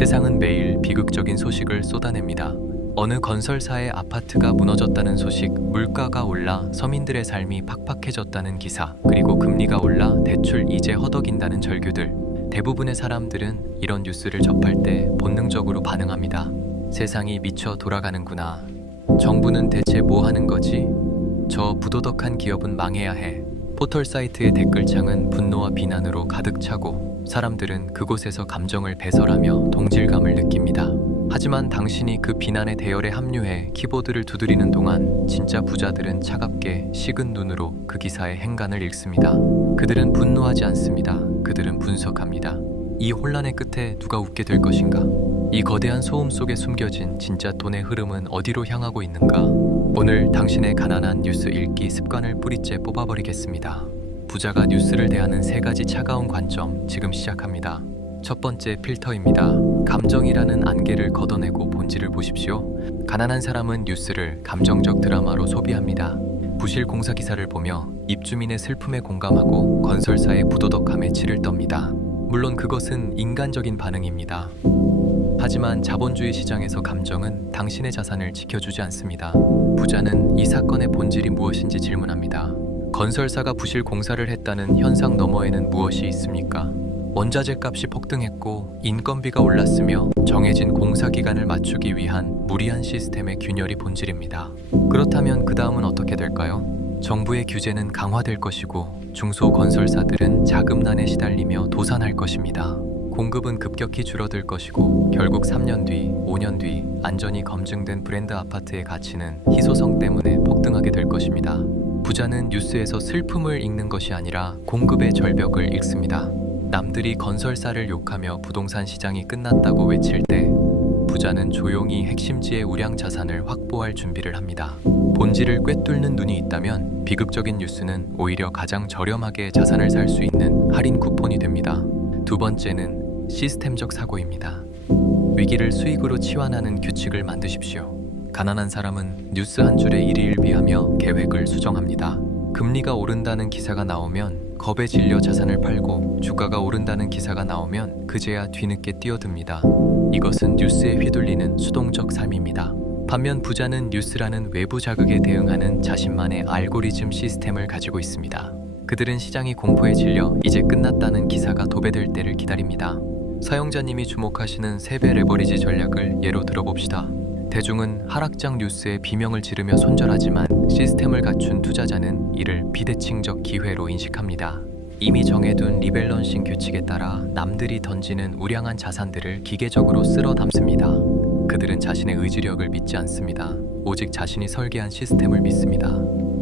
세상은 매일 비극적인 소식을 쏟아냅니다. 어느 건설사의 아파트가 무너졌다는 소식, 물가가 올라 서민들의 삶이 팍팍해졌다는 기사, 그리고 금리가 올라 대출 이제 허덕인다는 절규들. 대부분의 사람들은 이런 뉴스를 접할 때 본능적으로 반응합니다. 세상이 미쳐 돌아가는구나. 정부는 대체 뭐 하는 거지? 저 부도덕한 기업은 망해야 해. 포털 사이트의 댓글창은 분노와 비난으로 가득 차고 사람들은 그곳에서 감정을 배설하며 동질감을 느낍니다. 하지만 당신이 그 비난의 대열에 합류해 키보드를 두드리는 동안 진짜 부자들은 차갑게 식은 눈으로 그 기사의 행간을 읽습니다. 그들은 분노하지 않습니다. 그들은 분석합니다. 이 혼란의 끝에 누가 웃게 될 것인가? 이 거대한 소음 속에 숨겨진 진짜 돈의 흐름은 어디로 향하고 있는가? 오늘 당신의 가난한 뉴스 읽기 습관을 뿌리째 뽑아버리겠습니다. 부자가 뉴스를 대하는 3가지 차가운 관점, 지금 시작합니다. 첫 번째, 필터입니다. 감정이라는 안개를 걷어내고 본질을 보십시오. 가난한 사람은 뉴스를 감정적 드라마로 소비합니다. 부실 공사 기사를 보며 입주민의 슬픔에 공감하고 건설사의 부도덕함에 치를 떱니다. 물론 그것은 인간적인 반응입니다. 하지만 자본주의 시장에서 감정은 당신의 자산을 지켜주지 않습니다. 부자는 이 사건의 본질이 무엇인지 질문합니다. 건설사가 부실 공사를 했다는 현상 너머에는 무엇이 있습니까? 원자재 값이 폭등했고 인건비가 올랐으며 정해진 공사 기간을 맞추기 위한 무리한 시스템의 균열이 본질입니다. 그렇다면 그 다음은 어떻게 될까요? 정부의 규제는 강화될 것이고 중소건설사들은 자금난에 시달리며 도산할 것입니다. 공급은 급격히 줄어들 것이고 결국 3년 뒤, 5년 뒤 안전이 검증된 브랜드 아파트의 가치는 희소성 때문에 폭등하게 될 것입니다. 부자는 뉴스에서 슬픔을 읽는 것이 아니라 공급의 절벽을 읽습니다. 남들이 건설사를 욕하며 부동산 시장이 끝났다고 외칠 때 부자는 조용히 핵심지의 우량 자산을 확보할 준비를 합니다. 본질을 꿰뚫는 눈이 있다면 비극적인 뉴스는 오히려 가장 저렴하게 자산을 살 수 있는 할인 쿠폰이 됩니다. 두 번째는 시스템적 사고입니다. 위기를 수익으로 치환하는 규칙을 만드십시오. 가난한 사람은 뉴스 한 줄에 일희일비하며 계획을 수정합니다. 금리가 오른다는 기사가 나오면 겁에 질려 자산을 팔고 주가가 오른다는 기사가 나오면 그제야 뒤늦게 뛰어듭니다. 이것은 뉴스에 휘둘리는 수동적 삶입니다. 반면 부자는 뉴스라는 외부 자극에 대응하는 자신만의 알고리즘 시스템을 가지고 있습니다. 그들은 시장이 공포에 질려 이제 끝났다는 기사가 도배될 때를 기다립니다. 사용자님이 주목하시는 3배 레버리지 전략을 예로 들어봅시다. 대중은 하락장 뉴스에 비명을 지르며 손절하지만 시스템을 갖춘 투자자는 이를 비대칭적 기회로 인식합니다. 이미 정해둔 리밸런싱 규칙에 따라 남들이 던지는 우량한 자산들을 기계적으로 쓸어 담습니다. 그들은 자신의 의지력을 믿지 않습니다. 오직 자신이 설계한 시스템을 믿습니다.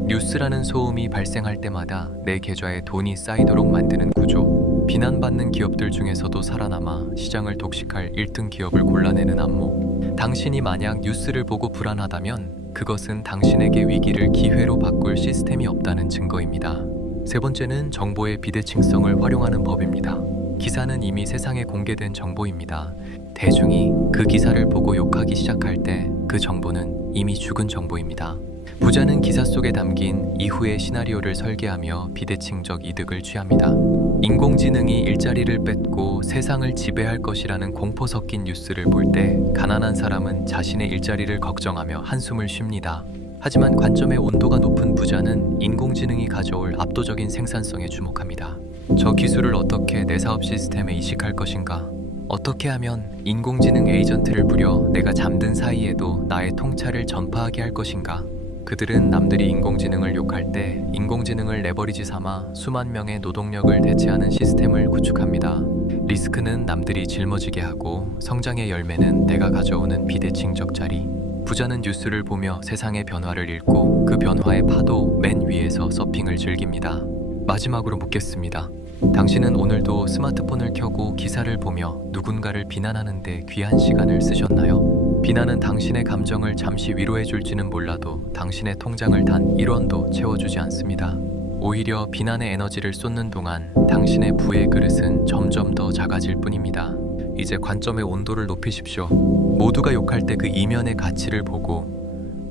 뉴스라는 소음이 발생할 때마다 내 계좌에 돈이 쌓이도록 만드는 구조. 비난받는 기업들 중에서도 살아남아 시장을 독식할 1등 기업을 골라내는 안목. 당신이 만약 뉴스를 보고 불안하다면 그것은 당신에게 위기를 기회로 바꿀 시스템이 없다는 증거입니다. 세 번째는 정보의 비대칭성을 활용하는 법입니다. 기사는 이미 세상에 공개된 정보입니다. 대중이 그 기사를 보고 욕하기 시작할 때 그 정보는 이미 죽은 정보입니다. 부자는 기사 속에 담긴 이후의 시나리오를 설계하며 비대칭적 이득을 취합니다. 인공지능이 일자리를 뺏고 세상을 지배할 것이라는 공포 섞인 뉴스를 볼 때 가난한 사람은 자신의 일자리를 걱정하며 한숨을 쉽니다. 하지만 관점의 온도가 높은 부자는 인공지능이 가져올 압도적인 생산성에 주목합니다. 저 기술을 어떻게 내 사업 시스템에 이식할 것인가? 어떻게 하면 인공지능 에이전트를 부려 내가 잠든 사이에도 나의 통찰을 전파하게 할 것인가? 그들은 남들이 인공지능을 욕할 때 인공지능을 레버리지 삼아 수만 명의 노동력을 대체하는 시스템을 구축합니다. 리스크는 남들이 짊어지게 하고 성장의 열매는 내가 가져오는 비대칭적 자리. 부자는 뉴스를 보며 세상의 변화를 읽고 그 변화의 파도 맨 위에서 서핑을 즐깁니다. 마지막으로 묻겠습니다. 당신은 오늘도 스마트폰을 켜고 기사를 보며 누군가를 비난하는 데 귀한 시간을 쓰셨나요? 비난은 당신의 감정을 잠시 위로해줄지는 몰라도 당신의 통장을 단 1원도 채워주지 않습니다. 오히려 비난의 에너지를 쏟는 동안 당신의 부의 그릇은 점점 더 작아질 뿐입니다. 이제 관점의 온도를 높이십시오. 모두가 욕할 때 그 이면의 가치를 보고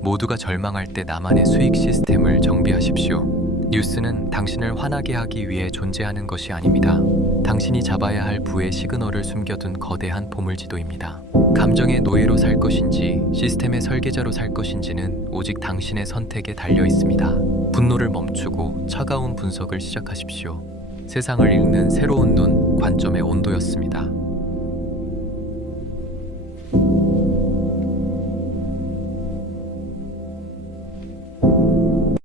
모두가 절망할 때 나만의 수익 시스템을 정비하십시오. 뉴스는 당신을 화나게 하기 위해 존재하는 것이 아닙니다. 당신이 잡아야 할 부의 시그널을 숨겨둔 거대한 보물지도입니다. 감정의 노예로 살 것인지 시스템의 설계자로 살 것인지는 오직 당신의 선택에 달려 있습니다. 분노를 멈추고 차가운 분석을 시작하십시오. 세상을 읽는 새로운 눈, 관점의 온도였습니다.